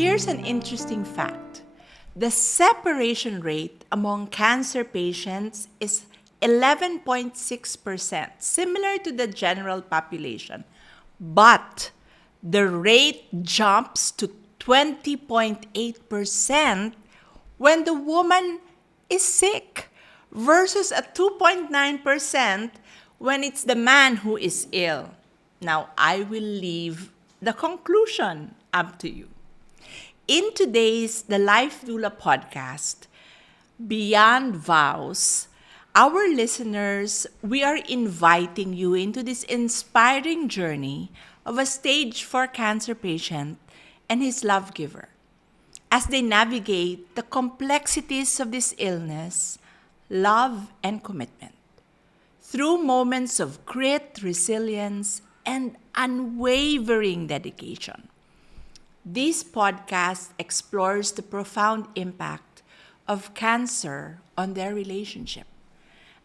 Here's an interesting fact. The separation rate among cancer patients is 11.6%, similar to the general population. But the rate jumps to 20.8% when the woman is sick versus a 2.9% when it's the man who is ill. Now, I will leave the conclusion up to you. In today's The Life Doula podcast, Beyond Vows, our listeners, we are inviting you into this inspiring journey of a stage 4 cancer patient and his love giver as they navigate the complexities of this illness, love, and commitment. Through moments of grit, resilience, and unwavering dedication. This podcast explores the profound impact of cancer on their relationship.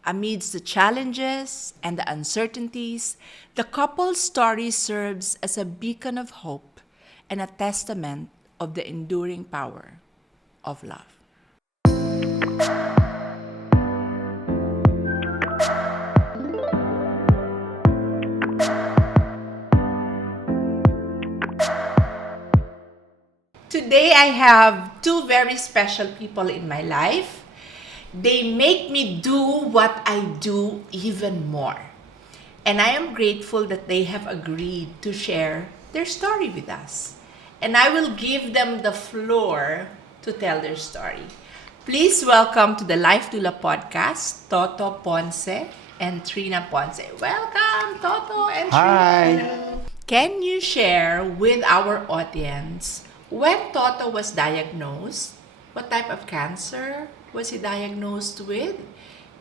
Amidst the challenges and the uncertainties, the couple's story serves as a beacon of hope and a testament of the enduring power of love. Today, I have two very special people in my life. They make me do what I do even more. And I am grateful that they have agreed to share their story with us. And I will give them the floor to tell their story. Please welcome to the Life Doula podcast, Toto Ponce and Trina Ponce. Welcome, Toto and Trina. Hi. Can you share with our audience when Toto was diagnosed, what type of cancer was he diagnosed with,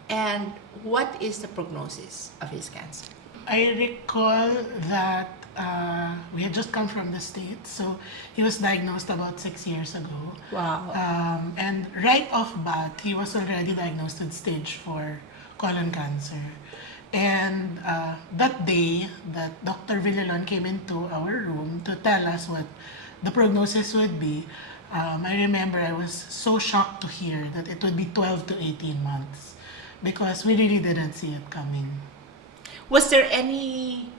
and what is the prognosis of his cancer? I recall that we had just come from the States, so he was diagnosed about 6 years ago. Wow. And right off bat, he was already diagnosed with stage 4 colon cancer. And that day that Dr. Villalon came into our room to tell us what the prognosis would be, I remember I was so shocked to hear that it would be 12 to 18 months because we really didn't see it coming. Was there any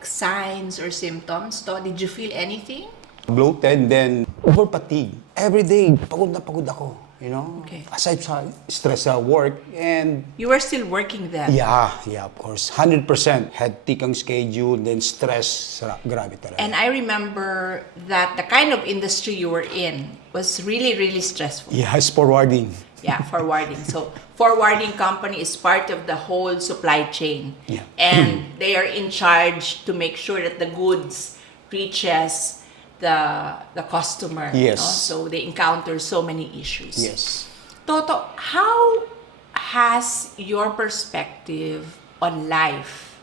signs or symptoms? Did you feel anything? Bloated, then over fatigue. Every day, pagod na pagod ako, Okay. Aside sa stress sa work, and You were still working then? yeah, of course. 100% hectic ang schedule, then stress, grabe talaga. And I remember that the kind of industry you were in was really, really stressful. Yeah, it's forwarding. Yeah, forwarding. So, forwarding company is part of the whole supply chain. Yeah. And they are in charge to make sure that the goods reaches the customer. Yes. So, they encounter so many issues. Yes. Toto, how has your perspective on life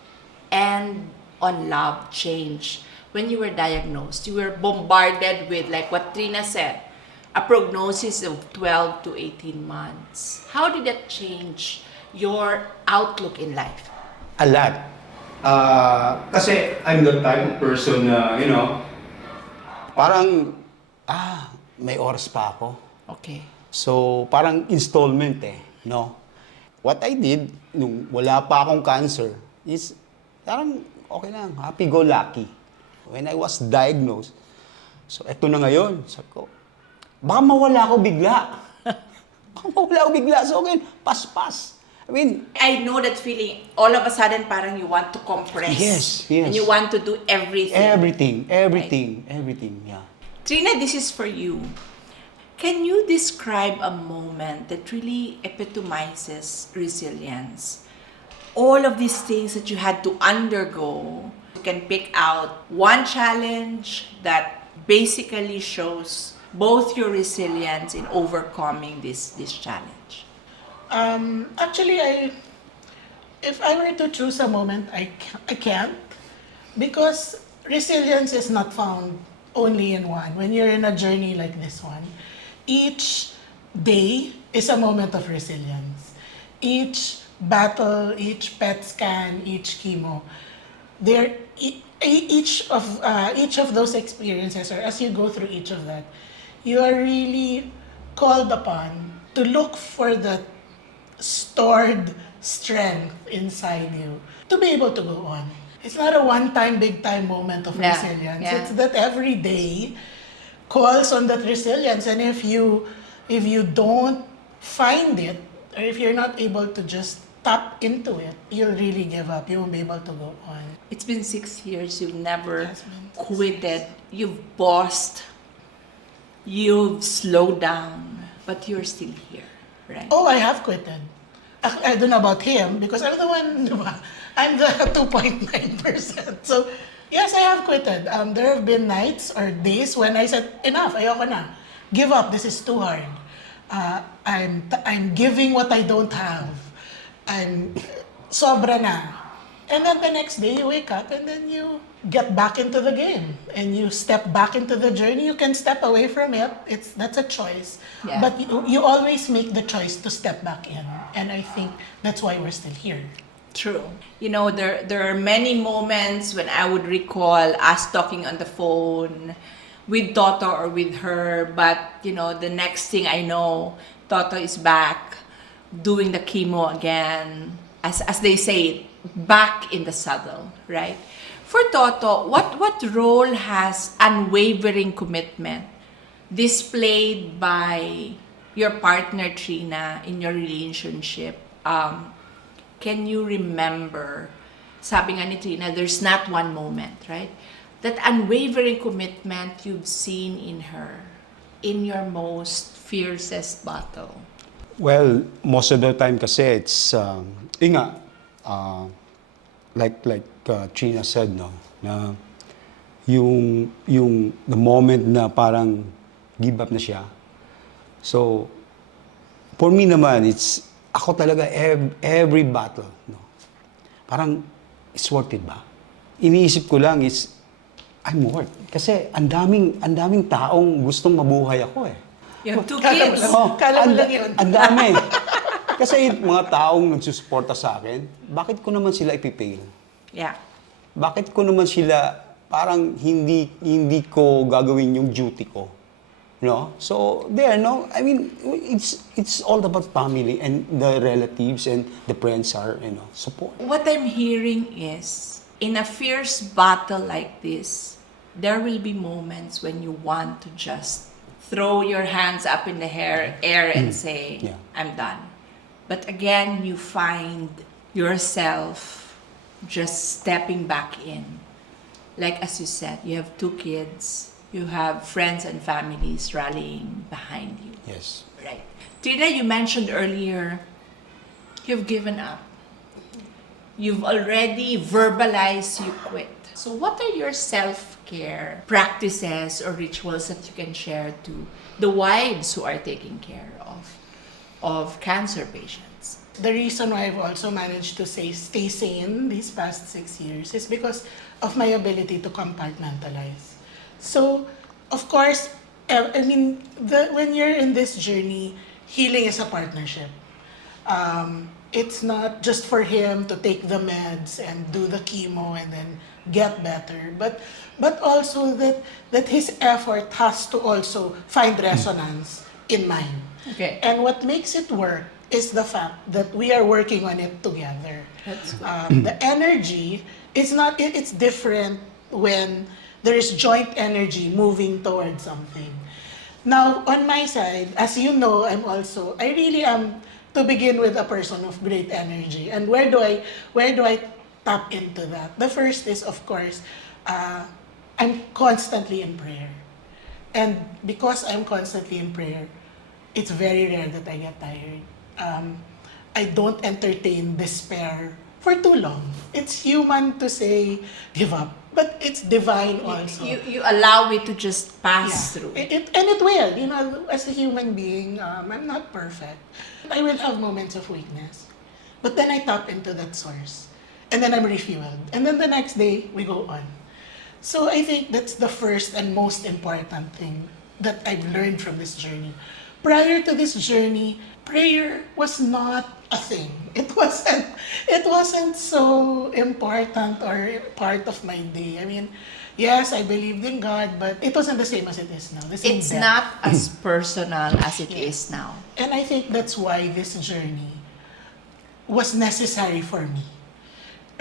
and on love changed when you were diagnosed? You were bombarded with, like what Trina said, a prognosis of 12 to 18 months. How did that change your outlook in life? A lot. Kasi I'm the type of person na, parang, may oras pa ako. Okay. So, parang installment no? What I did, nung wala pa akong cancer, is parang okay lang, happy-go-lucky. When I was diagnosed, so eto na ngayon, sabi ko, baka mawala ako bigla. So, okay, pas-pas. I know that feeling. All of a sudden, parang you want to compress. Yes. And you want to do everything. Everything, yeah. Trina, this is for you. Can you describe a moment that really epitomizes resilience? All of these things that you had to undergo. You can pick out one challenge that basically shows both your resilience in overcoming this challenge. Actually, if I were to choose a moment, I can't, because resilience is not found only in one. When you're in a journey like this one, each day is a moment of resilience. Each battle, each PET scan, each chemo, each of those experiences, or as you go through each of that, you are really called upon to look for the stored strength inside you to be able to go on. It's not a one-time, big-time moment of Yeah, resilience. yeah. It's that every day calls on that resilience, and if you don't find it, or if you're not able to just tap into it, you'll really give up. You won't be able to go on. It's been 6 years. You've never It's been 6 quitted. You've paused. You've slowed down, but you're still here, right? Oh, I have quitted. I don't know about him because I'm the one, I'm the 2.9%. So, yes, I have quitted. There have been nights or days when I said, enough, ayoko na. Give up, this is too hard. I'm giving what I don't have. I'm sobra na. And then the next day you wake up and then you get back into the game and you step back into the journey. You can step away from it. That's a choice. Yeah. But you always make the choice to step back in. And I think that's why we're still here. True. You know, there are many moments when I would recall us talking on the phone with Toto or with her, but you know, the next thing I know, Toto is back doing the chemo again. As they say, back in the saddle, right? For Toto, what role has unwavering commitment displayed by your partner Trina in your relationship? Can you remember, sabi nga ni Trina, there's not one moment, right? That unwavering commitment you've seen in her in your most fiercest battle. Well, most of the time kasi it's, yun nga, like Trina said, no, na the moment na parang give up na siya. So, for me naman, it's, ako talaga, every battle, no, parang, it's worth it ba? Iniisip ko lang is, I'm worth. Kasi ang daming taong gustong mabuhay ako eh. You have 2 Kala mo kids. lang. Kala mo lang yun. Ang dami. Kasi mga taong nagsusuporta sa akin, bakit ko naman sila ipipail? Yeah. Bakit ko naman sila parang hindi ko gagawin yung duty ko? No? So, there, no? I mean, it's all about family and the relatives and the friends are, support. What I'm hearing is, in a fierce battle like this, there will be moments when you want to just throw your hands up in the air and say, Yeah. I'm done. But again, you find yourself just stepping back in. Like as you said, you have 2 kids, you have friends and families rallying behind you. Yes. Right. Trina, you mentioned earlier, you've given up. You've already verbalized you quit. So what are your self-care practices or rituals that you can share to the wives who are taking care of cancer patients? The reason why I've also managed to stay sane these past 6 years is because of my ability to compartmentalize. So, of course, I mean, when you're in this journey, healing is a partnership. It's not just for him to take the meds and do the chemo and then get better, but also that his effort has to also find resonance in mine. Okay. And what makes it work is the fact that we are working on it together. That's good. The energy is not, it's different when there is joint energy moving towards something. Now, on my side, as you know, I really am, to begin with, a person of great energy. And where do I tap into that? The first is, of course, I'm constantly in prayer. And because I'm constantly in prayer, it's very rare that I get tired. I don't entertain despair for too long. It's human to say, give up. But it's divine also. You allow it to just pass through. And it will. You know, as a human being, I'm not perfect. I will have moments of weakness. But then I tap into that source. And then I'm refueled. And then the next day, we go on. So I think that's the first and most important thing that I've learned from this journey. Prior to this journey, prayer was not a thing. It it wasn't so important or part of my day. I mean, yes, I believed in God, but it wasn't the same as it is now. The same It's depth. not as personal as it Yeah. is now. And I think that's why this journey was necessary for me.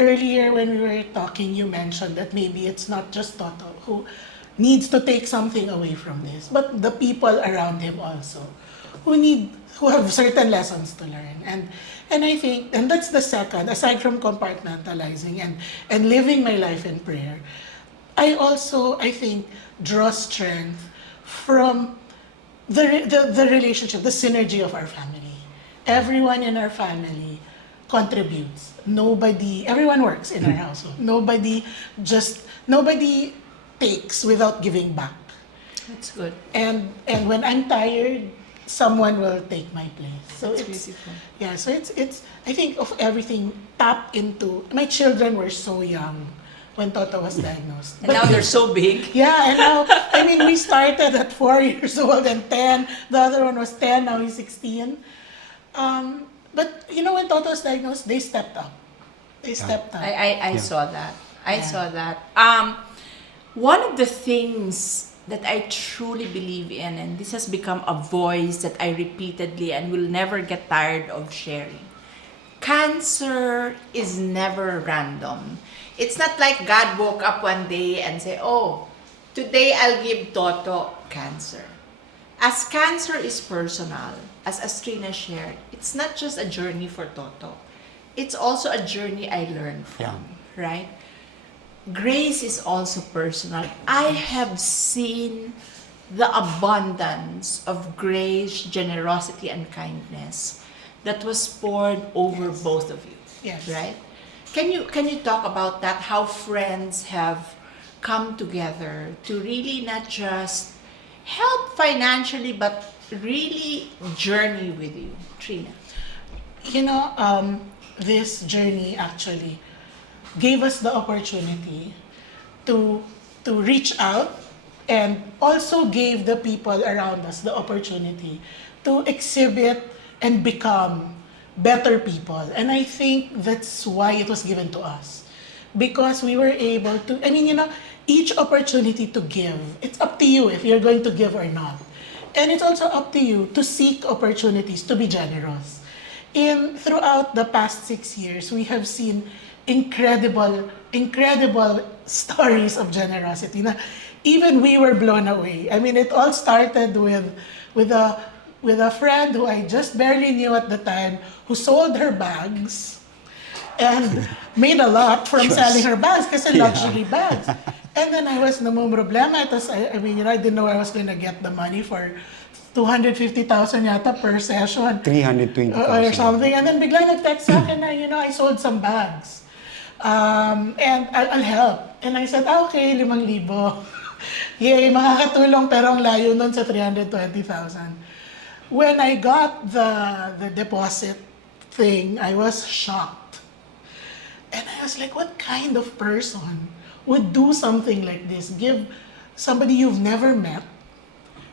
Earlier, when we were talking, you mentioned that maybe it's not just Toto who needs to take something away from this, but the people around him also who have certain lessons to learn. And I think, and that's the second, aside from compartmentalizing and living my life in prayer, I think, draw strength from the relationship, the synergy of our family. Everyone in our family contributes. Everyone works in our household. Nobody takes without giving back. That's good. And when I'm tired, someone will take my place. So That's it's beautiful. yeah. So it's I think of everything tap into. My children were so young when Toto was diagnosed. And now they're so big. Yeah, and now, I mean, we started at 4 years old and 10. The other one was 10, now he's 16. But, when Toto was diagnosed, they stepped up. They stepped up. I Yeah. saw that. I Yeah. saw that. One of the things that I truly believe in, and this has become a voice that I repeatedly and will never get tired of sharing. Cancer is never random. It's not like God woke up one day and say, "Oh, today I'll give Toto cancer." As cancer is personal, as Trina shared, it's not just a journey for Toto. It's also a journey I learned from, right? Grace is also personal. I have seen the abundance of grace, generosity, and kindness that was poured over both of you. Yes. Right? Can you talk about that? How friends have come together to really not just help financially, but really journey with you, Trina? This journey actually gave us the opportunity to reach out, and also gave the people around us the opportunity to exhibit and become better people. And I think that's why it was given to us. Because we were able to, each opportunity to give, it's up to you if you're going to give or not. And it's also up to you to seek opportunities to be generous. Throughout the past 6 years, we have seen incredible stories of generosity. Na even we were blown away. I mean, it all started with a friend who I just barely knew at the time, who sold her bags and made a lot from selling her bags kasi luxury bags. And then I was namumroblema. I didn't know I was gonna get the money for 250,000 yata per session. 320,000. Or something. And then bigla nag-text sa akin na, I sold some bags. And I'll help. And I said, okay, 5,000. Yay, makakatulong, pero ang layo nun sa 320,000. When I got the deposit thing, I was shocked. And I was like, what kind of person would do something like this? Give somebody you've never met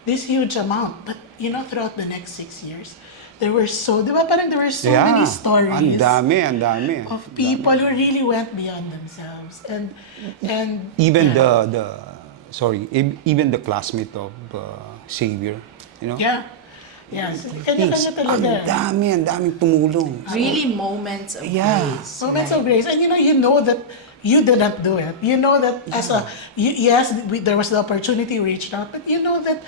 this huge amount. But, throughout the next 6 years, there were so many stories. Ang dami. Of people who really went beyond themselves. And Even even the classmate of Xavier, Yeah. Yes. Kanya-kanya talaga. Ang daming tumulong. Really moments of Yeah. grace. Moments of grace. And you know that you did not do it. You know that there was the opportunity, reached out, but you know that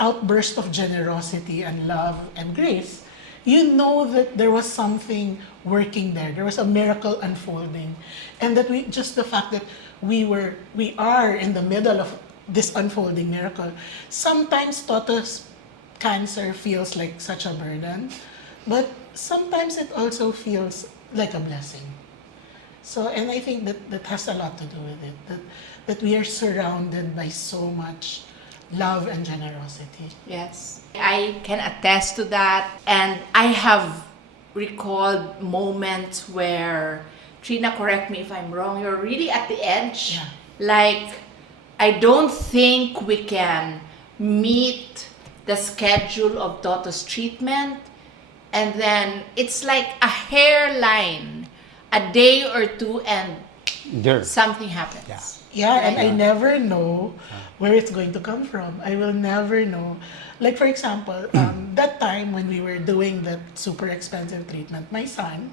outburst of generosity and love and grace, you know that there was something working there. There was a miracle unfolding. And that the fact that we are in the middle of this unfolding miracle. Sometimes Toto's cancer feels like such a burden, but sometimes it also feels like a blessing. So, and I think that has a lot to do with it, that we are surrounded by so much love and generosity. Yes. I can attest to that. And I have recalled moments where, Trina, correct me if I'm wrong, you're really at the edge. Yeah. Like, I don't think we can meet the schedule of Toto's treatment. And then it's like a hairline, a day or two, and There. something happens. Yeah. Yeah, and I never know where it's going to come from. I will never know. Like, for example, that time when we were doing that super expensive treatment, my son,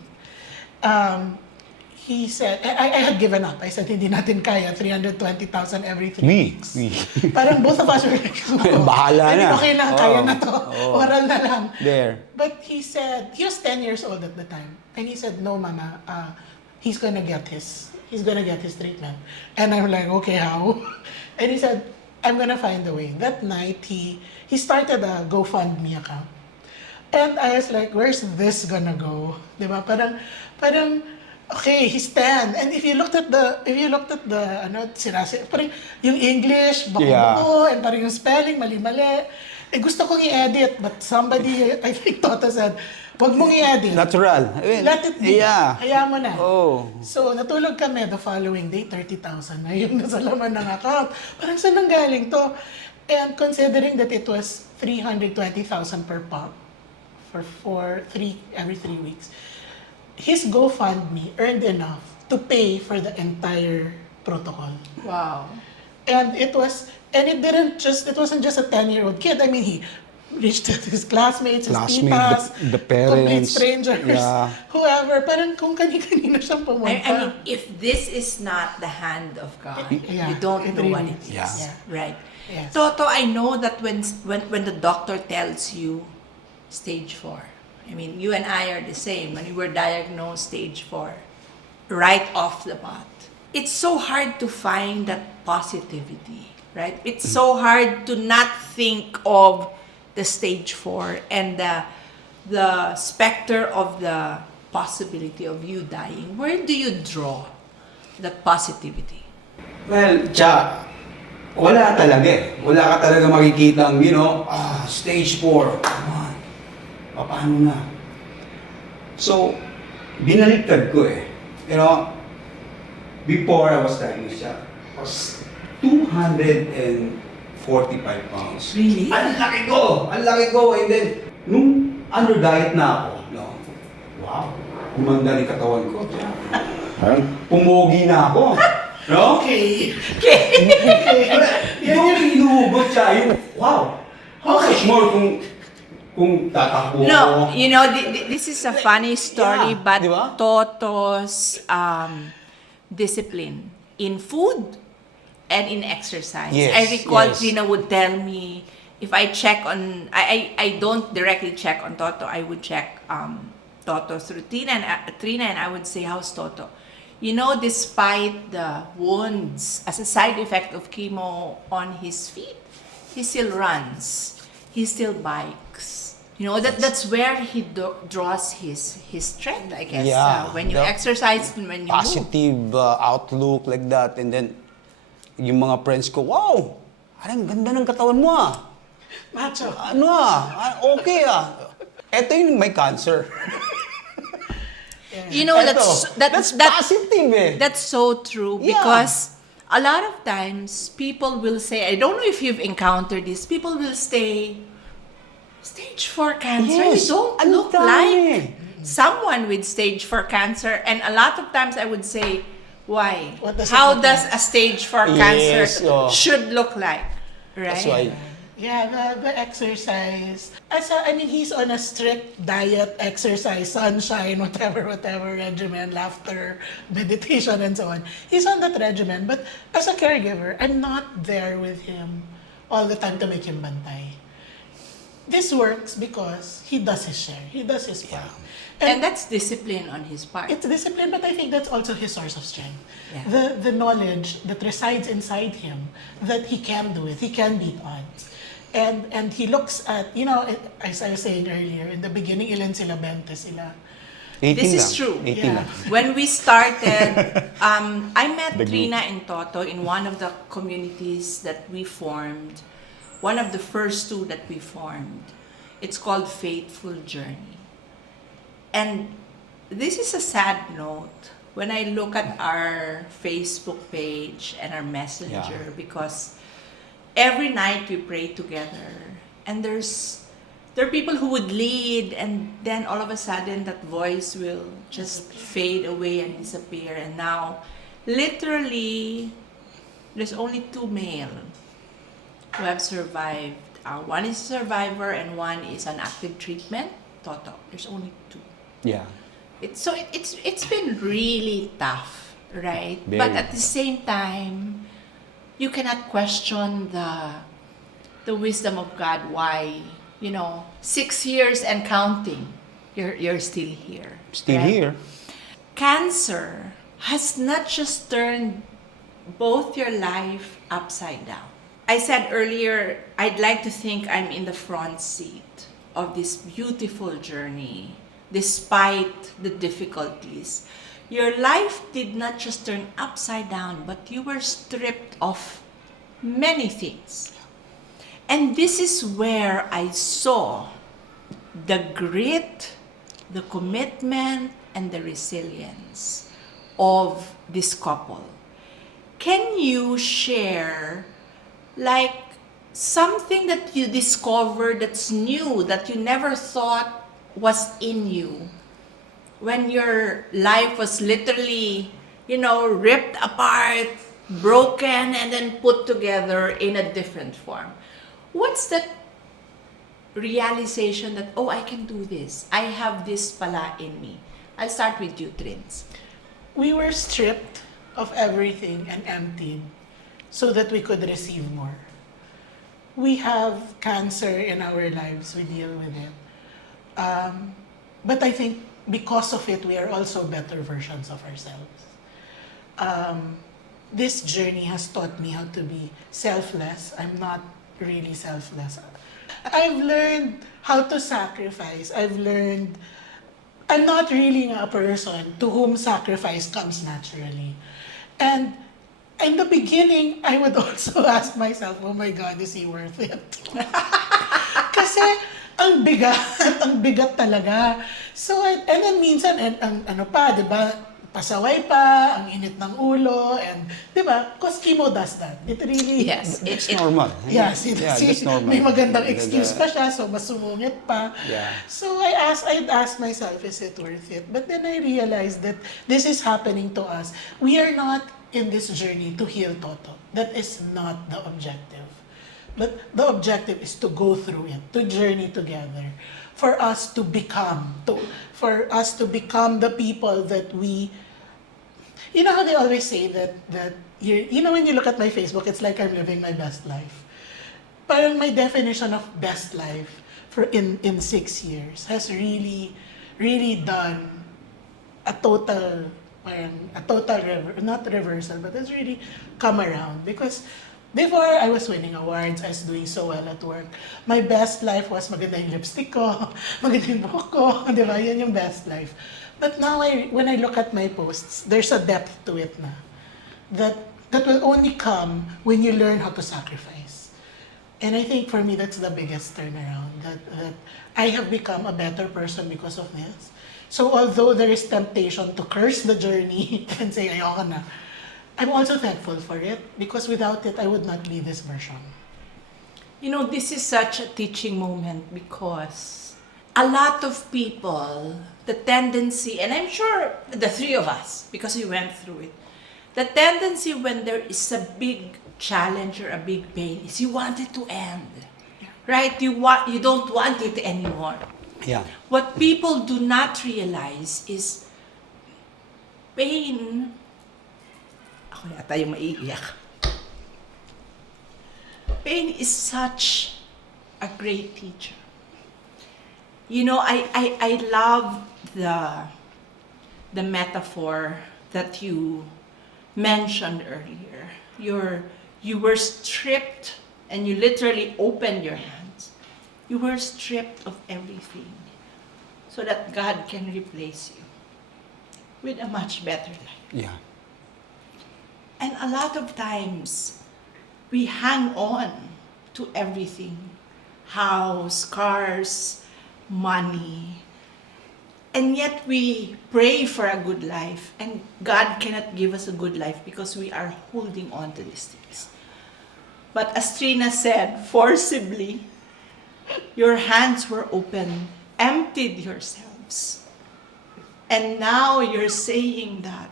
he said, I had given up. I said, hindi natin kaya 320,000 every 3 weeks. We. Parang both of us were like, Bahala I mean, na. okay na, kaya Oh, na to. oh. Oral na lang. There. But he said, he was 10 years old at the time. And he said, no, mama, he's gonna get his treatment. And I'm like, okay, how? And he said, I'm gonna find a way. That night, he started a GoFundMe account. And I was like, where's this gonna go? Diba? Parang, okay, he's 10. And if you looked at the, parang yung English, bako-bako, and parang yung spelling, mali-mali. Eh, gusto kong i-edit, but somebody, I think Toto said, wag mong i-edit. Natural. I mean, Let it be. Yeah. Hayaan mo na. Oh. So, natulog kami the following day, 30,000 na yung nasa laman ng account. Parang saan nang galing to? And considering that it was 320,000 per pop for every 3 weeks, his GoFundMe earned enough to pay for the entire protocol. Wow. And it wasn't just a 10-year-old kid. I mean, he reached out to his classmates, his titas, the complete parents. strangers, Yeah. whoever. Parang kung kani-kanina siyang pumunta. I mean, if this is not the hand of God, Yeah, you don't it know what really it is. is. Yeah. Right. Yes. Toto, I know that when the doctor tells you stage 4, I mean, you and I are the same. When we were diagnosed stage 4, right off the bat, it's so hard to find that positivity, right? It's so hard to not think of the stage 4 and the specter of the possibility of you dying. Where do you draw that positivity? Well, wala talaga eh. Wala ka talaga makikita stage 4. Come on. Paano na? So, binaliktad ko eh. Before I was diagnosed, I was 245 pounds. Really? Ang laki ko! Ang laki ko! And then, nung under diet na ako, wow, gumanda ni katawan ko. Parang pumogi na ako. No? Okay. Yung inuugot siya, wow. How much more kung tatakbo No, ko? this is a funny story, Yeah, but di ba? Toto's discipline in food and in exercise. Yes, I recall yes. Trina would tell me, if I check on, I don't directly check on Toto, I would check Toto through Trina, and I would say, how's Toto? Despite the wounds as a side effect of chemo on his feet, he still runs, he still bikes. That's where he draws his strength, I guess. Yeah, when you the exercise and when you move. Positive outlook like that. And then, yung mga friends ko, wow, ang ganda ng katawan mo ah. Macho. Okay ah. Eto yung may cancer. That's positive eh. That's so true, Yeah. because a lot of times people will say, I don't know if you've encountered this, people will say, stage 4 cancer, Yes, you don't ang look dami. like someone with stage 4 cancer. And a lot of times I would say, why? What does it How look does like? a stage 4 Yes, cancer oh. should look like? Right? That's why, Yeah, the exercise. He's on a strict diet, exercise, sunshine, whatever regimen, laughter, meditation, and so on. He's on that regimen, but as a caregiver, I'm not there with him all the time to make him bantay. This works because he does his share. He does his part. And that's discipline on his part. It's discipline, but I think that's also his source of strength. Yeah. The knowledge that resides inside him that he can do it, he can beat odds. And he looks at, as I was saying earlier, in the beginning, ilan sila, 20 sila. 18 This is lang. true. 18 Yeah. lang. When we started, I met Trina and Toto in one of the communities that we formed, one of the first 2 that we formed. It's called Faithful Journey. And this is a sad note when I look at our Facebook page and our messenger, because every night we pray together, and there's There are people who would lead, and then all of a sudden that voice will just fade away and disappear. And now, literally, there's only 2 male who have survived. One is a survivor and one is on active treatment. Toto. There's only 2. Yeah. It's been really tough, right? Very But at the tough. same time, you cannot question the wisdom of God. Why, 6 years and counting, you're still here. Still right? here. Cancer has not just turned both your life upside down. I said earlier, I'd like to think I'm in the front seat of this beautiful journey, despite the difficulties. Your life did not just turn upside down, but you were stripped of many things. And this is where I saw the grit, the commitment, and the resilience of this couple. Can you share like something that you discovered that's new, that you never thought was in you when your life was literally, ripped apart, broken, and then put together in a different form? What's that realization that, oh, I can do this. I have this pala in me. I'll start with you, Trins. We were stripped of everything and emptied so that we could receive more. We have cancer in our lives, we deal with it. But I think because of it, we are also better versions of ourselves. This journey has taught me how to be selfless. I'm not really selfless. I've learned how to sacrifice. I'm not really a person to whom sacrifice comes naturally. And in the beginning, I would also ask myself, oh my God, is he worth it? Kasi ang bigat talaga. So, and then minsan, ano pa, di ba? Pasaway pa, ang init ng ulo, and, di ba? Because chemo does that. It really... Yes. It's normal. Yes, that's normal. may magandang excuse pa siya, so mas sumungit pa. Yeah. So I'd ask myself, is it worth it? But then I realized that this is happening to us. We are not in this journey to heal Toto. That is not the objective. But the objective is to go through it, to journey together, for us to become the people that we... You know how they always say that when you look at my Facebook, it's like I'm living my best life. Parang my definition of best life in 6 years has really, really done a total not reversal, but it's really come around. Because before, I was winning awards, I was doing so well at work. My best life was maganda yung lipstick ko, maganda yung buhok ko, di ba? Yan yung best life. But now, when I look at my posts, there's a depth to it na. That will only come when you learn how to sacrifice. And I think for me, that's the biggest turnaround. That I have become a better person because of this. So although there is temptation to curse the journey and say, ayoko na, I'm also thankful for it, because without it, I would not be this version. This is such a teaching moment, because a lot of people, the tendency, and I'm sure the 3 of us, because we went through it, the tendency when there is a big challenge or a big pain is you want it to end, right? You don't want it anymore. Yeah. What people do not realize is pain. Ako yata yung maiiyak. Pain is such a great teacher. I love the metaphor that you mentioned earlier. You were stripped, and you literally opened your hands. You were stripped of everything so that God can replace you with a much better life. Yeah. And a lot of times, we hang on to everything. House, cars, money. And yet we pray for a good life. And God cannot give us a good life because we are holding on to these things. But as Trina said, forcibly, Your hands were open, emptied yourselves. And now you're saying that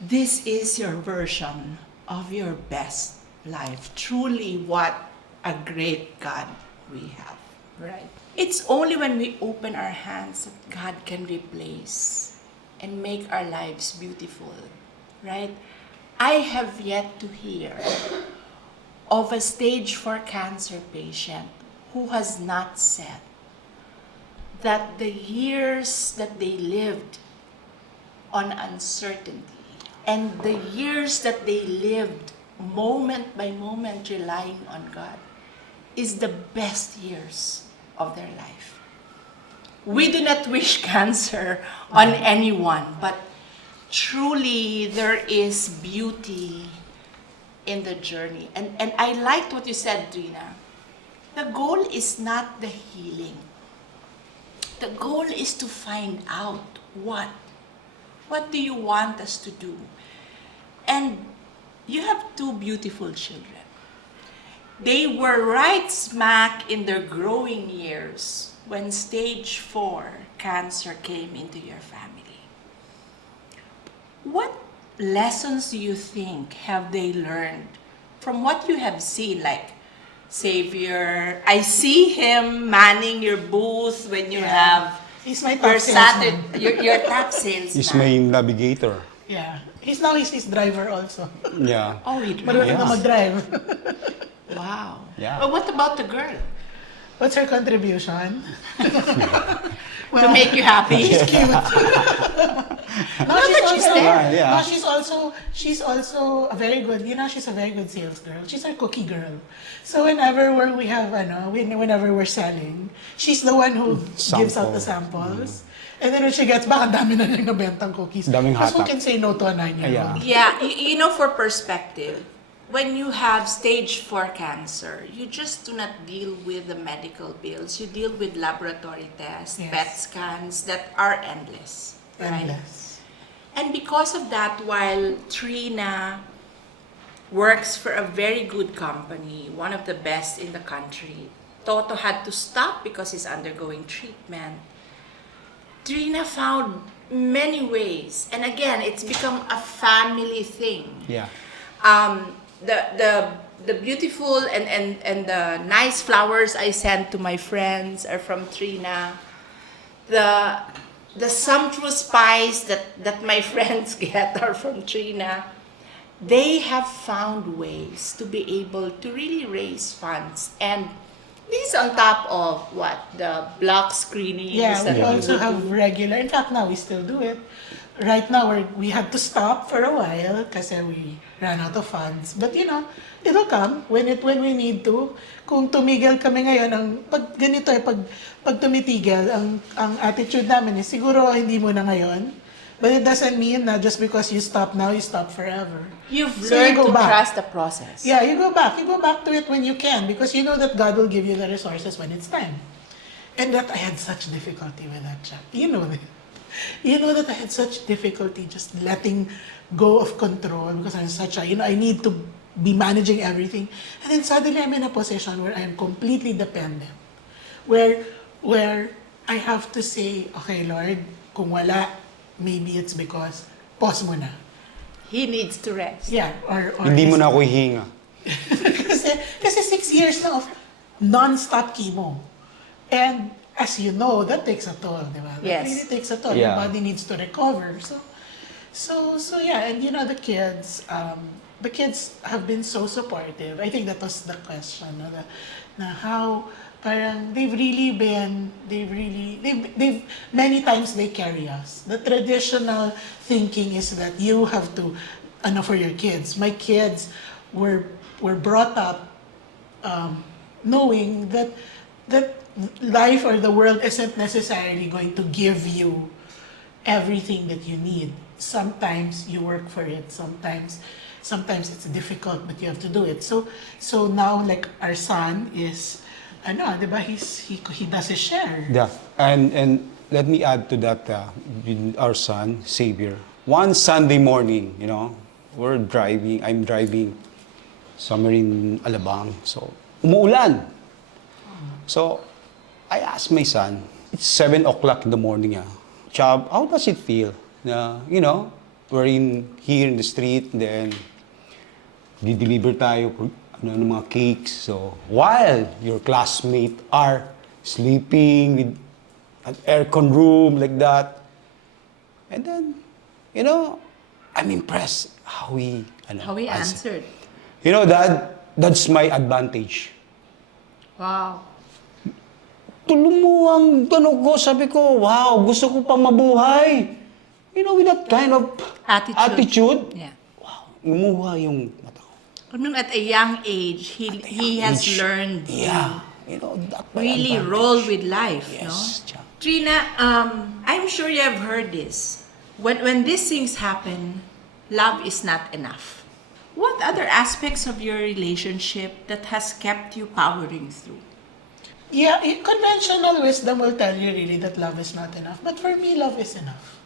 this is your version of your best life. Truly, what a great God we have, right? It's only when we open our hands that God can replace and make our lives beautiful, right? I have yet to hear of a stage 4 cancer patient who has not said that the years that they lived on uncertainty and the years that they lived moment by moment relying on God is the best years of their life. We do not wish cancer on anyone, but truly there is beauty in the journey. And I liked what you said, Trina. The goal is not the healing. The goal is to find out what. What do you want us to do? And you have 2 beautiful children. They were right smack in their growing years when stage 4 cancer came into your family. What lessons do you think have they learned from what you have seen? Like, Xavier, I see him manning your booth when you have He's my your top salesman. your top salesman. He's my navigator. Yeah. He's his driver also. Yeah. Oh, he Marunong na drives. mag-drive. Wow. Yeah. But what about the girl? What's her contribution? To make you happy? She's cute. No, but she's there. Yeah. No, she's also a very good, she's a very good sales girl. She's our cookie girl. So whenever we have, whenever we're selling, she's the one who gives out the samples. And then when she gets back, ang dami na nang nabentang cookies. Daming Because who hatak. can say no to a 9-year-old? Yeah. Yeah, you know, for perspective, when you have stage 4 cancer, you just do not deal with the medical bills. You deal with laboratory tests, Yes. PET scans that are endless. Right? Endless. And because of that, while Trina works for a very good company, one of the best in the country, Toto had to stop because he's undergoing treatment. Trina found many ways. And again, it's become a family thing. Yeah. The beautiful and the nice flowers I sent to my friends are from Trina. The sumptuous pies that my friends get are from Trina. They have found ways to be able to really raise funds. And this is on top of what? The block screenings. Yeah, that we you also would have do. regular. In fact, now we still do it. Right now, we had to stop for a while kasi we ran out of funds. But it'll come when we need to. Kung tumigil kami ngayon, pag ganito pag tumitigil, ang attitude namin is siguro hindi mo na ngayon. But it doesn't mean na just because you stop now, you stop forever. You've So you learned go to back. trust the process. Yeah, you go back. You go back to it when you can because you know that God will give you the resources when it's time. And that I had such difficulty with that chat. You know that. You know that I had such difficulty just letting go of control because I'm such a, I need to be managing everything. And then suddenly I'm in a position where I am completely dependent. Where I have to say, okay, Lord, kung wala, maybe it's because pause mo na. He needs to rest. Yeah, or Hindi mo na ako hihinga. kasi 6 years na of non-stop chemo. And as you know, that takes a toll, di ba? That Yes. really takes a toll. Yeah. Your body needs to recover. So yeah, and the kids have been so supportive. I think that was the question, no? Na how parang they've many times they carry us. The traditional thinking is that you have to, for your kids. My kids were brought up knowing that life or the world isn't necessarily going to give you everything that you need. Sometimes you work for it. Sometimes it's difficult, but you have to do it. So now, like our son is, diba? He does his share. Yeah. And let me add to that, with our son, Xavier. One Sunday morning, I'm driving somewhere in Alabang. So, umuulan. So, I asked my son, it's 7 o'clock in the morning. Chab, how does it feel? We're here in the street, then di-deliver tayo ng mga cakes. So, while your classmates are sleeping with an aircon room like that, and then, I'm impressed how he answered. Dad, that's my advantage. Wow. Tulong mo ang ko, sabi ko, wow, gusto ko pa mabuhay. With that kind of attitude. Yeah. Wow, lumuha yung mata ko. I mean, at a young age, he has learned Yeah. to That really advantage. roll with life, Yes, no? Chab. Trina, I'm sure you have heard this. When these things happen, love is not enough. What other aspects of your relationship that has kept you powering through? Yeah, conventional wisdom will tell you really that love is not enough. But for me, love is enough.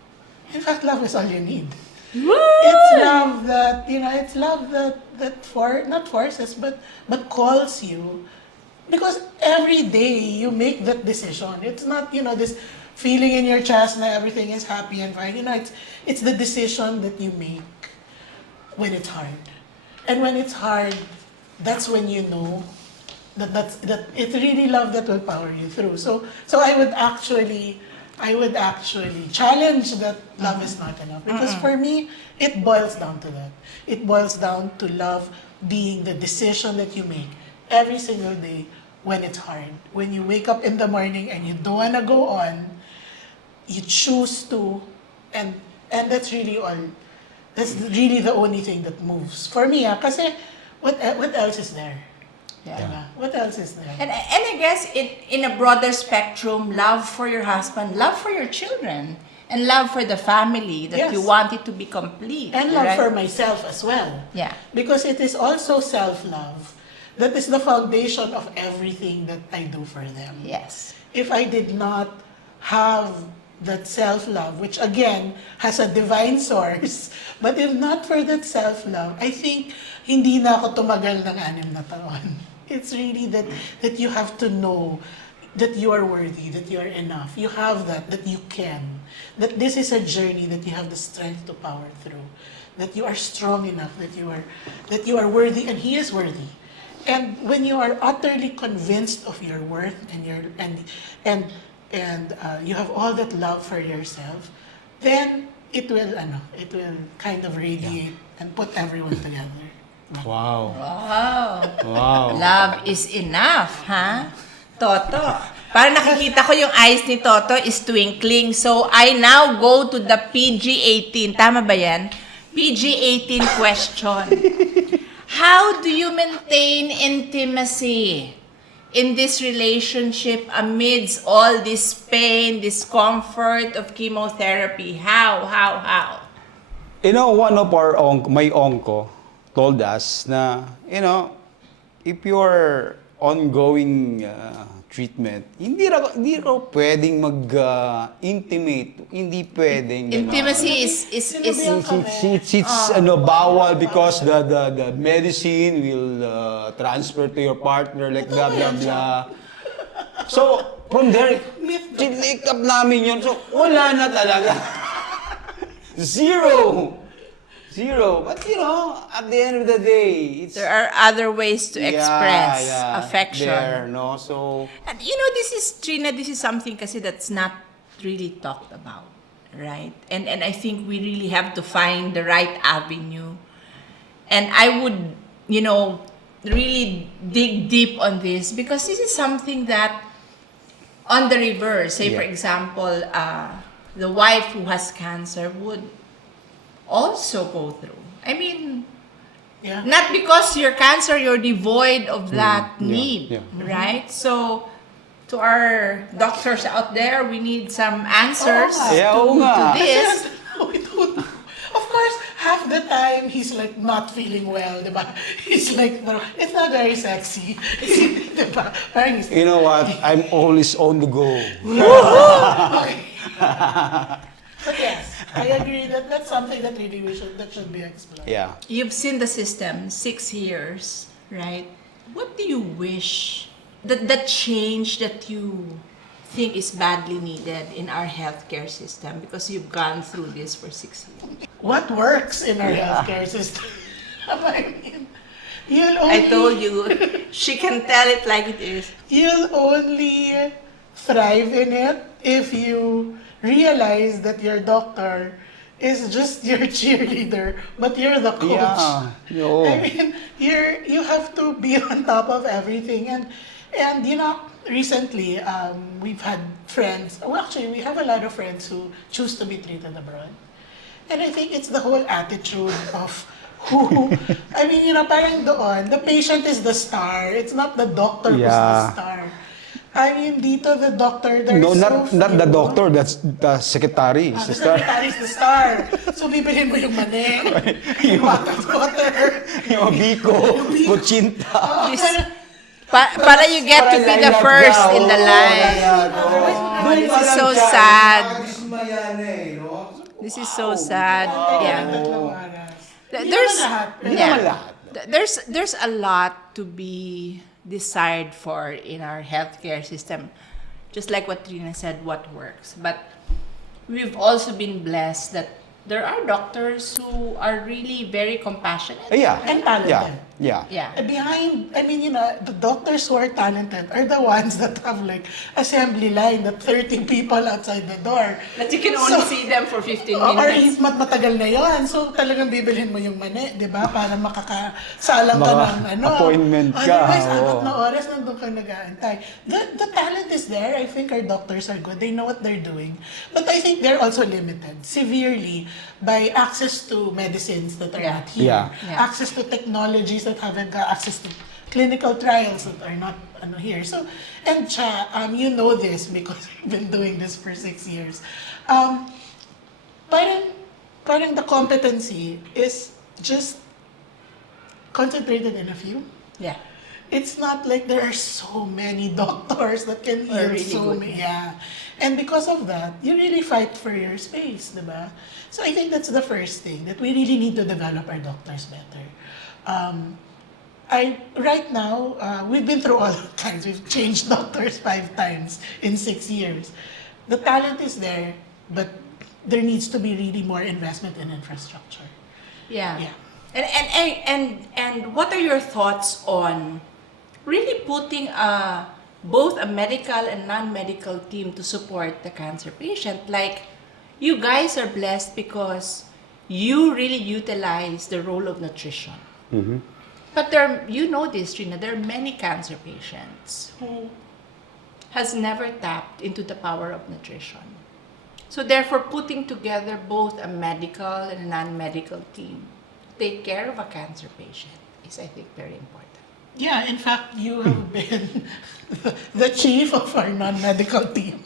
In fact, love is all you need. It's love that, it's love that not forces, but calls you. Because every day you make that decision. It's not, this feeling in your chest that everything is happy and fine. It's the decision that you make when it's hard. And when it's hard, that's when you know that it's really love that will power you through. So I would actually challenge that love is not enough. Because for me, it boils down to that. It boils down to love being the decision that you make every single day when it's hard. When you wake up in the morning and you don't wanna go on, you choose to, and that's really all. That's really the only thing that moves. For me, kasi what else is there? Yeah. Diba? What else is there? And I guess in a broader spectrum, love for your husband, love for your children, and love for the family that you Yes. want it to be complete. And love right? for myself as well. Yeah. Because it is also self-love that is the foundation of everything that I do for them. Yes. If I did not have that self-love, which again has a divine source, but if not for that self-love, I think hindi na ako tumagal ng 6 na taon. It's really that you have to know that you are worthy, that you are enough. You have that you can. That this is a journey that you have the strength to power through. That you are strong enough, that you are worthy, and he is worthy. And when you are utterly convinced of your worth and you have all that love for yourself, then it will kind of radiate and put everyone together. Wow. Wow. Wow. Love is enough, ha? Toto. Para nakikita ko yung eyes ni Toto is twinkling. So, I now go to the PG-18. Tama ba yan? PG-18 question. How do you maintain intimacy in this relationship amidst all this pain, discomfort of chemotherapy? How? One of my uncle told us na, if your ongoing treatment, hindi raw pwedeng mag-intimate. Hindi pwedeng. Intimacy is It's bawal because the medicine will transfer to your partner like blah blah blah. So from there, chinik up namin yun. So wala na talaga. Zero. But at the end of the day, there are other ways to express affection. There, no? So And this is, Trina, this is something kasi that's not really talked about, right? And I think we really have to find the right avenue. And I would, really dig deep on this because this is something that, on the reverse, say for example, the wife who has cancer would also go through. I mean, not because you're cancer, you're devoid of that need, right? So, to our doctors out there, we need some answers to this. Of course, half the time he's like not feeling well, diba? He's like, it's not very sexy. Diba? Parang you know what? I'm always on the go. Okay. But yes, I agree that that's something that really that should be explored. Yeah. You've seen the system 6 years, right? What do you wish the change that you think is badly needed in our healthcare system, because you've gone through this for 6 years? What works in our healthcare system? I mean, you'll only, I told you, she can tell it like it is. you'll only thrive in it if you realize that your doctor is just your cheerleader, but you're the coach. Yeah. Yo. I mean, you have to be on top of everything, and you know, recently we've had friends. Well, actually, we have a lot of friends who choose to be treated abroad, and I think it's the whole attitude of who. I mean, you know, parang doon, the patient is the star. It's not the doctor who's the Yeah. star. I mean, dito the doctor, there's No, so not the few. doctor, that's the secretary. The Sister. secretary is the star. So, bibilhin mo yung mani, yung water, Yung biko, kutsinta. This, para you get to be the first in the line. This is so sad. This is so sad. Yeah. There's there's a lot to be desired for in our healthcare system. Just like what Trina said, what works. But we've also been blessed that there are doctors who are really very compassionate. Yeah. And talented. Yeah. Yeah. Behind, I mean, you know, the doctors who are talented are the ones that have like assembly line, that 30 people outside the door. That you can only see them for 15 Or minutes. matagal na yon. So talagang bibilhin mo yung mani, di ba? Para makakasalang ka ng ano. Appointment ka, Otherwise, oo. apat na oras nandun ka nag-aantay. The talent is there. I think our doctors are good. They know what they're doing. But I think they're also limited severely by access to medicines that are not here. Yeah. Access to technologies that haven't got access to clinical trials that are not here. So, and Cha, you know this because you've been doing this for 6 years. Parang the competency is just concentrated in a few. Yeah. It's not like there are so many doctors that can heal really so good. many. Yeah. And because of that, you really fight for your space, diba? So I think that's the first thing, that we really need to develop our doctors better. Right now, we've been through all kinds. We've changed doctors 5 times in 6 years. The talent is there, but there needs to be really more investment in infrastructure. Yeah. Yeah. And what are your thoughts on really putting both a medical and non-medical team to support the cancer patient? Like, you guys are blessed because you really utilize the role of nutrition. But you know this, Trina, there are many cancer patients who has never tapped into the power of nutrition. So therefore, putting together both a medical and a non-medical team to take care of a cancer patient is, I think, very important. Yeah, in fact, you have been the chief of our non-medical team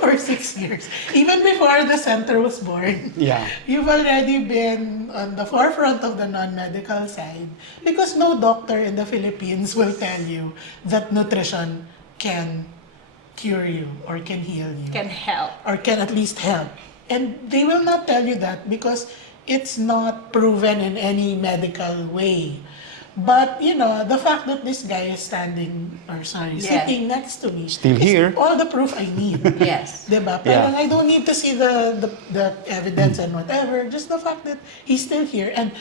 for 6 years. Even before the center was born, Yeah. you've already been on the forefront of the non-medical side, because no doctor in the Philippines will tell you that nutrition can cure you or can heal you Can help. or can at least help. And they will not tell you that because it's not proven in any medical way. But, you know, the fact that this guy is sitting next to me Still is here. all the proof I need. Yes. Diba? Yeah. Parang I don't need to see the evidence and whatever. Just the fact that he's still here. And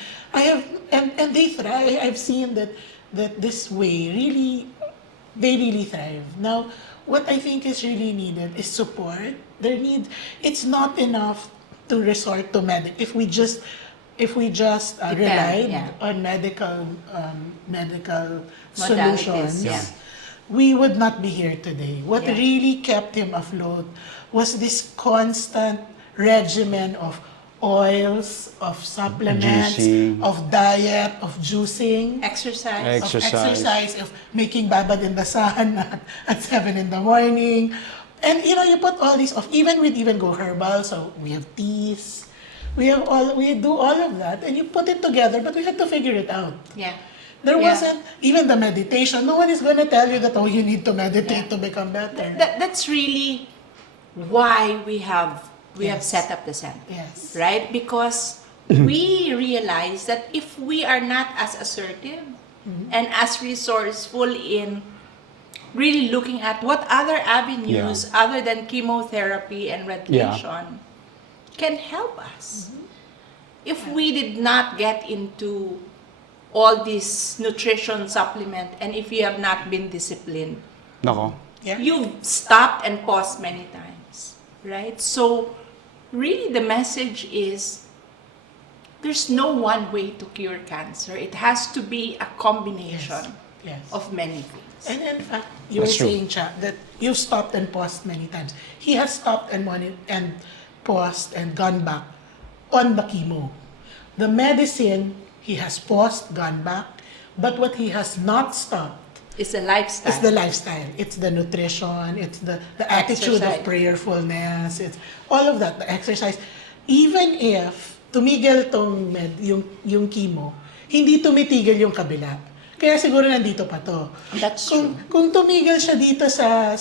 and they thrive. I've seen that this way they really thrive. Now, what I think is really needed is support. It's not enough to resort to if we just relied yeah. on medical Modalities, solutions, yeah. we would not be here today. What Yeah. really kept him afloat was this constant regimen of oils, of supplements, Juicing. of diet, of juicing, Exercise. of exercise, of making babad in the sun at 7 in the morning. And you know, you put all these we even go herbal, so we have teas. We do all of that, and you put it together, but we had to figure it out. Yeah. There Yeah. wasn't even the meditation. No one is going to tell you that, you need to meditate to become better. That's really why we have set up the center. Yes. Right? Because we realize that if we are not as assertive and as resourceful in really looking at what other avenues other than chemotherapy and radiation can help us. If we did not get into all this nutrition supplement and if you have not been disciplined, Nako. Yeah. you've stopped and paused many times, right? So really the message is there's no one way to cure cancer. It has to be a combination Yes. of many things. And in fact, you were That's true. saying, Cha, that you've stopped and paused many times. He has stopped and paused and gone back on the chemo. The medicine, he has paused, gone back, but what he has not stopped It's a lifestyle. is the lifestyle. It's the nutrition, it's the attitude of Exercise. prayerfulness, it's all of that, the exercise. Even if tumigil tong yung chemo, hindi tumitigil yung kabila. Kaya siguro nandito pa to. That's Kung tumigil siya dito sa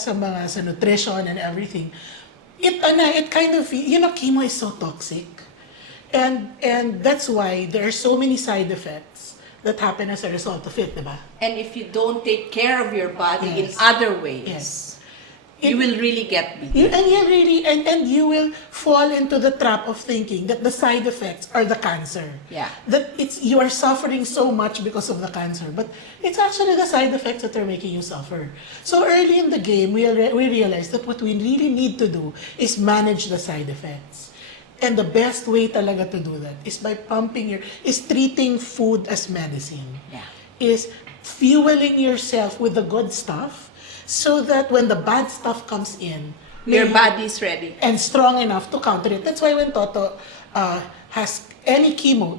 nutrition and everything, it kind of, chemo is so toxic. And that's why there are so many side effects that happen as a result of it, diba? And if you don't take care of your body in Yes. other ways, Yes. you will really get beaten. And you will fall into the trap of thinking that the side effects are the cancer. Yeah. That you are suffering so much because of the cancer, but it's actually the side effects that are making you suffer. So early in the game, we realized that what we really need to do is manage the side effects. And the best way talaga to do that is by treating food as medicine. Yeah. Is fueling yourself with the good stuff so that when the bad stuff comes in, Your body's ready. and strong enough to counter it. That's why when Toto has any chemo,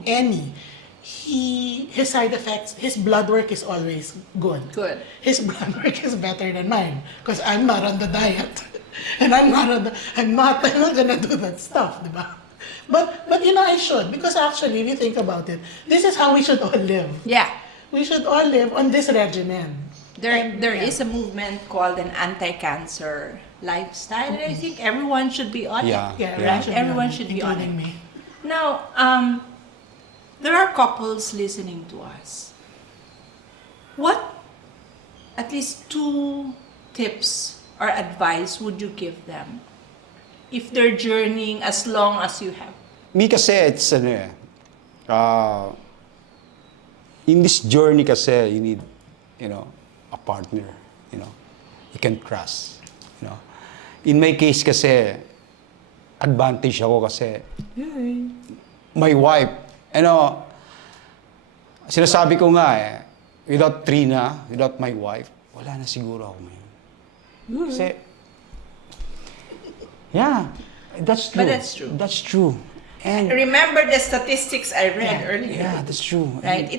his side effects, his blood work is always good. Good. His blood work is better than mine because I'm not on the diet, and I'm not gonna do that stuff, diba? But I should, because actually, if you think about it, this is how we should all live. Yeah. We should all live on this regimen. There is a movement called an anti-cancer lifestyle, and I think everyone should be on Yeah. it. Yeah, Right? Everyone should be on it. including me. Now, there are couples listening to us. What, at least 2 tips or advice would you give them if they're journeying as long as you have? Me kasi, it's in this journey kasi, you need, a partner, you can trust, In my case kasi, advantage ako kasi, my wife, sinasabi ko nga without Trina, without my wife, wala na siguro ako ngayon. Kasi, yeah, that's true. But that's true. That's true. And, Remember the statistics I read earlier. yeah, that's true. Right?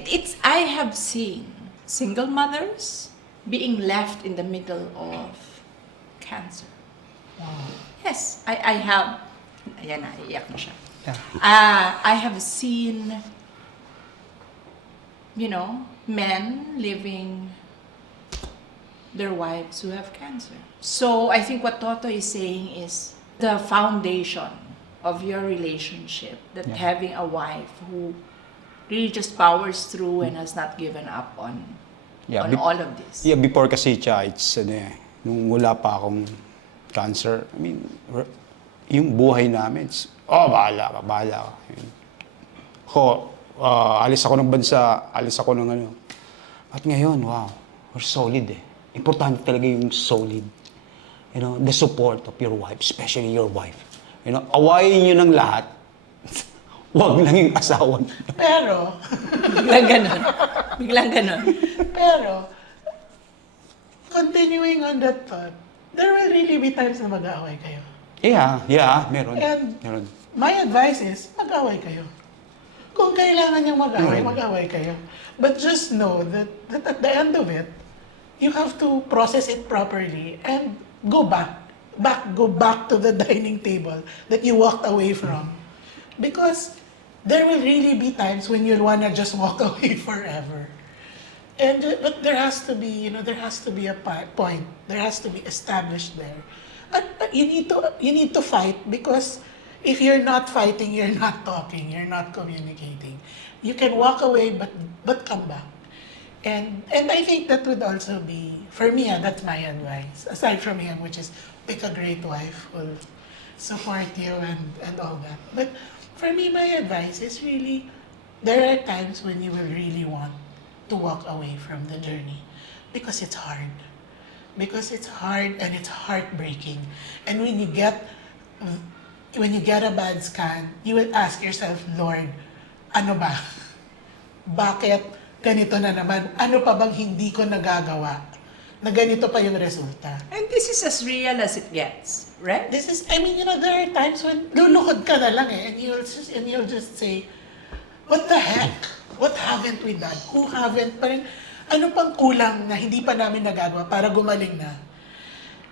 I have seen single mothers being left in the middle of cancer. Yes, I have. Ayan na, iiyak na siya. Yeah. I have seen, men leaving their wives who have cancer. So I think what Toto is saying is the foundation of your relationship, that having a wife who really just powers through and has not given up on all of this. Yeah, before kasi it's nung wala pa akong cancer, I mean, yung buhay namin, it's, bahala ka. Alis ako ng bansa, alis ako ng At ngayon, wow, we're solid Importante talaga yung solid. The support of your wife, especially your wife. Awayin nyo ng lahat. Huwag lang yung asawa. Pero, Biglang ganon. Pero, continuing on that thought, there will really be times na mag-aaway kayo. Yeah, meron. And Meron. my advice is, mag-aaway kayo. Kung kailangan niyang mag-aaway, mag-aaway kayo. But just know that at the end of it, you have to process it properly and go back to the dining table that you walked away from. Because there will really be times when you'll wanna just walk away forever. But there has to be, there has to be a point. There has to be established there. But you need to fight, because if you're not fighting, you're not talking, you're not communicating. You can walk away, but come back. And I think that would also be, for me, that's my advice. Aside from him, which is pick a great wife who'll support you and all that. But for me, my advice is really, there are times when you will really want to walk away from the journey because it's hard. Because it's hard and it's heartbreaking. And when you get a bad scan, you will ask yourself, Lord, ano ba? Bakit ganito na naman? Ano pa bang hindi ko nagagawa na ganito pa yung resulta? And this is as real as it gets, right? This is, I mean, there are times when luluhod ka na lang and you'll just say, what the heck? What haven't we done? Who haven't? Parang, ano pang kulang na hindi pa namin nagagawa para gumaling na?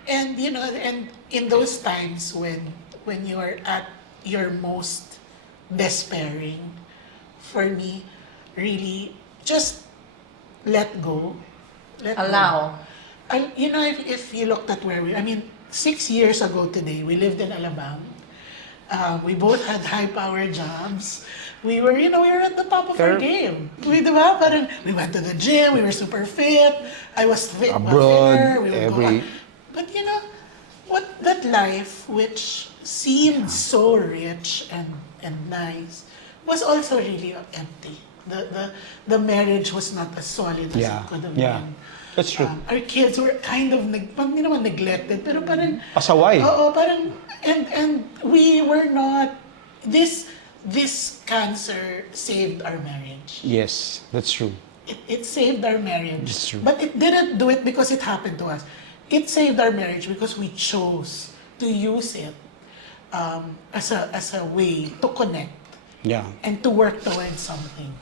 And, and in those times when you are at your most despairing, for me, really, just let go. Allow. If you looked at where 6 years ago today, we lived in Alabang. We both had high-powered jobs. We were at the top of our game. Diba? Parang, we went to the gym, we were super fit. I was fit, Abroad, fitter, we would go out. But what that life, which seemed so rich and nice, was also really empty. The marriage was not as solid as it could have been. That's true. Our kids were kind of hindi naman neglected, pero parang Pasaway. Oo, parang and we were not this cancer saved our marriage. Yes, that's true. It saved our marriage. That's true. But it didn't do it because it happened to us. It saved our marriage because we chose to use it as a way to connect Yeah. and to work towards something.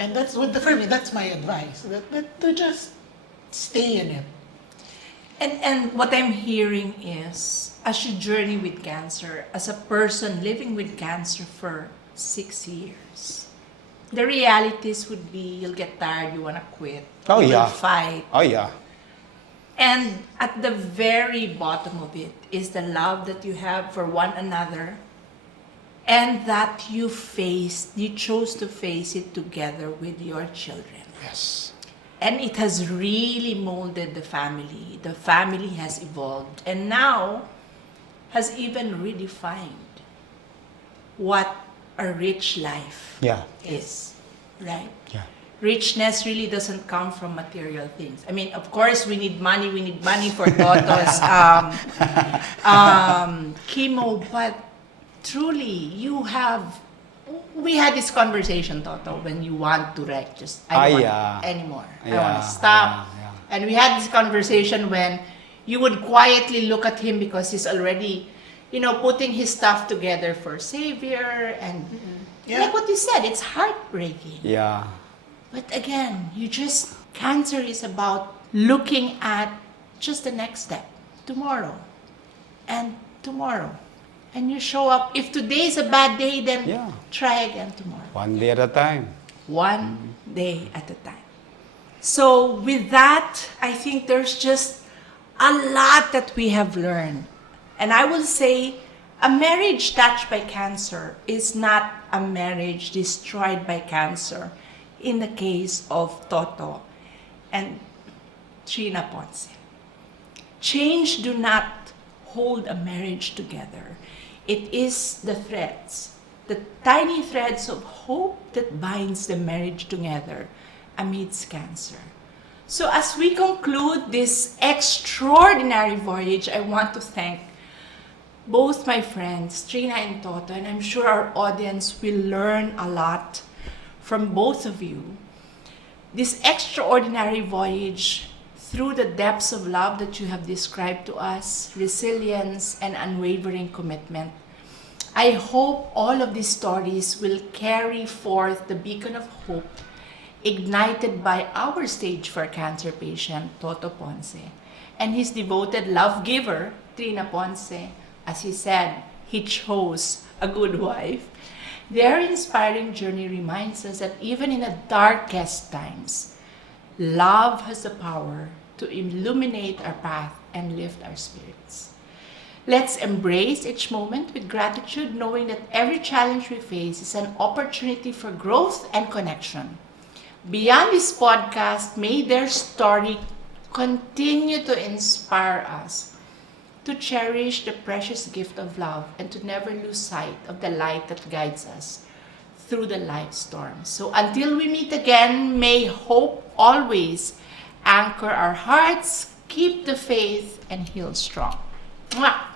And that's for me, that's my advice. That to just stay in it. And what I'm hearing is, as you journey with cancer, as a person living with cancer for 6 years, the realities would be you'll get tired, you want to quit, Oh, you yeah. will fight. Oh, yeah. And at the very bottom of it is the love that you have for one another, and that you chose to face it together with your children. Yes. And it has really molded the family. The family has evolved and now has even redefined what a rich life Yeah. is, right? Yeah. Richness really doesn't come from material things. I mean, of course, we need money for Toto's chemo, but truly, we had this conversation, Toto, when you want to wreck, I don't want anymore. I want to stop. Yeah. And we had this conversation when you would quietly look at him because he's already, putting his stuff together for Savior. And like what you said, it's heartbreaking. Yeah. But again, cancer is about looking at just the next step, tomorrow, and tomorrow. And you show up. If today is a bad day, then try again tomorrow. One day at a time. One day at a time. So with that, I think there's just a lot that we have learned. And I will say, a marriage touched by cancer is not a marriage destroyed by cancer in the case of Toto and Trina Ponce. Change do not hold a marriage together. It is the threads, the tiny threads of hope that binds the marriage together amidst cancer. So as we conclude this extraordinary voyage, I want to thank both my friends, Trina and Toto, and I'm sure our audience will learn a lot from both of you. This extraordinary voyage through the depths of love that you have described to us, resilience and unwavering commitment. I hope all of these stories will carry forth the beacon of hope ignited by our stage 4 cancer patient, Toto Ponce, and his devoted love giver, Trina Ponce. As he said, he chose a good wife. Their inspiring journey reminds us that even in the darkest times, love has the power to illuminate our path and lift our spirits. Let's embrace each moment with gratitude, knowing that every challenge we face is an opportunity for growth and connection. Beyond this podcast, may their story continue to inspire us to cherish the precious gift of love and to never lose sight of the light that guides us through the life storm. So until we meet again, may hope always anchor our hearts, keep the faith, and heal strong. Mwah!